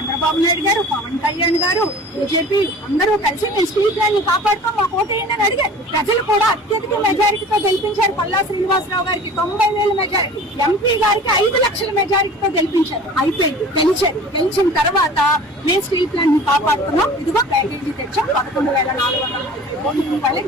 చంద్రబాబు నాయుడు గారు పవన్ కళ్యాణ్ గారు బీజేపీ అందరూ కలిసి మీ స్టీల్ ప్లాంట్ని కాపాడుతాం అడిగారు. ప్రజలు కూడా అత్యధిక మెజారిటీతో గెలిపించారు. పల్లా శ్రీనివాసరావు గారికి తొంభై వేల మెజారిటీ ఎంపీ గారికి ఐదు లక్షల మెజారిటీతో గెలిపించారు. అయిపోయింది. గెలిచారు. గెలిచిన తర్వాత మేము స్టీల్ ప్లాంట్ని కాపాడుతున్నాం. ఇదిగో ప్యాకేజీ తెచ్చాం. పదకొండు వేల నాలుగు వందల చెప్పారు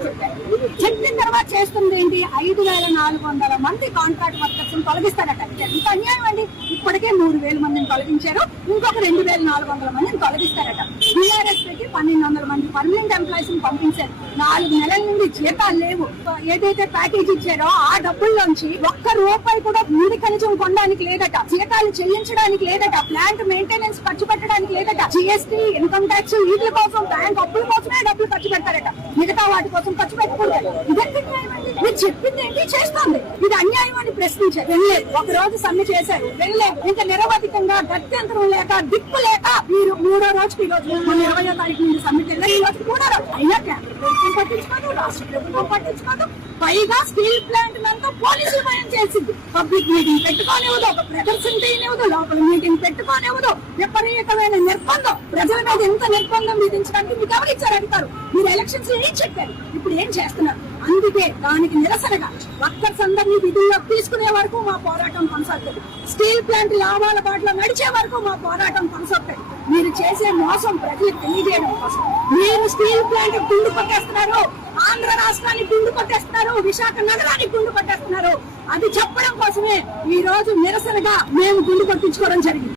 చెప్పిన తర్వాత చేస్తుంది ఏంటి? ఐదు వేల నాలుగు వందల మంది కాంట్రాక్ట్ వర్కర్స్ తొలగిస్తారట. ఎంత అన్యాయం అండి? ఇప్పటికే మూడు వేల మందిని తొలగించారు. ఇంకొక రెండు వేల నాలుగు వందల మందిని తొలగిస్తారట. బీఆర్ఎస్ పెట్టి పన్నెండు వందల మంది పర్మనెంట్ ఎంప్లాయీస్ని పంపించారు. నాలుగు నెలల నుండి జీతాలు లేవు. ఏదైతే ప్యాకేజ్ ఇచ్చారో ఆ డబ్బుల్లోంచి ఒక్క రూపాయి కూడా భూమి ఖనిజం కొనడానికి లేదట. జీతాలు చెల్లించడానికి లేదట. ప్లాంట్ మెయింటెనెన్స్ ఖర్చు పెట్టడానికి లేదట. జిఎస్టీ ఇన్కమ్ ట్యాక్స్ వీటి కోసం బ్యాంక్ అప్పుల కోసమే డబ్బులు ఖర్చు పెడతారట. మిగతా వాటి కోసం ఖర్చు పెట్టుకుంటారు. మీరు చెప్పింది ఏంటి? చేస్తోంది. ఇది అన్యాయం అని ప్రశ్నించారు. వెళ్ళలేదు ఒక రోజు సమ్మె చేశారు. వెళ్ళలేదు ఇంకా నిరవధికంగా గత్యంతరం లేక దిక్కు లేక మీరు మూడో రోజుకి ఈ రోజు ఇరవయో తారీఖు నుండి సమ్మె వెళ్ళారు ఈ రోజు మూడో రోజు అయినా ప్రభుత్వం పట్టించుకోదు రాష్ట్ర ప్రభుత్వం పట్టించుకోదు. పైగా స్టీల్ ప్లాంట్ అంతా పోలీసులు చేసింది పబ్లిక్ మీటింగ్ పెట్టుకోనివ్వదు ఒక ప్రదర్శన చేయనివ్వదు లోపల మీటింగ్ పెట్టుకోనివ్వదు విపరీతమైన నిర్బంధం. ప్రజల మీద ఎంత నిర్బంధం విధించడానికి మీకు ఎవరు అంటారు మీరు ఎలక్షన్స్ ఏం చెప్పారు? ఇప్పుడు ఏం చేస్తున్నారు? అందుకే దానికి నిరసనగా వర్కర్స్ అందరినీ విధుల్లో తీసుకునే వరకు మా పోరాటం కొనసాగుతుంది. స్టీల్ ప్లాంట్ లాభాల బాటలో నడిచే వరకు మా పోరాటం కొనసాగుతుంది. మీరు చేసే మోసం ప్రజలకు తెలియజేయడం కోసం. మీరు స్టీల్ ప్లాంట్ గుండు కొట్టేస్తున్నారు. ఆంధ్ర రాష్ట్రాన్ని గుండు కొట్టేస్తున్నారు విశాఖ నగరాన్ని గుండు కొట్టేస్తున్నారు. అది చెప్పడం కోసమే ఈ రోజు నిరసనగా మేము గుండు కొట్టించుకోవడం జరిగింది.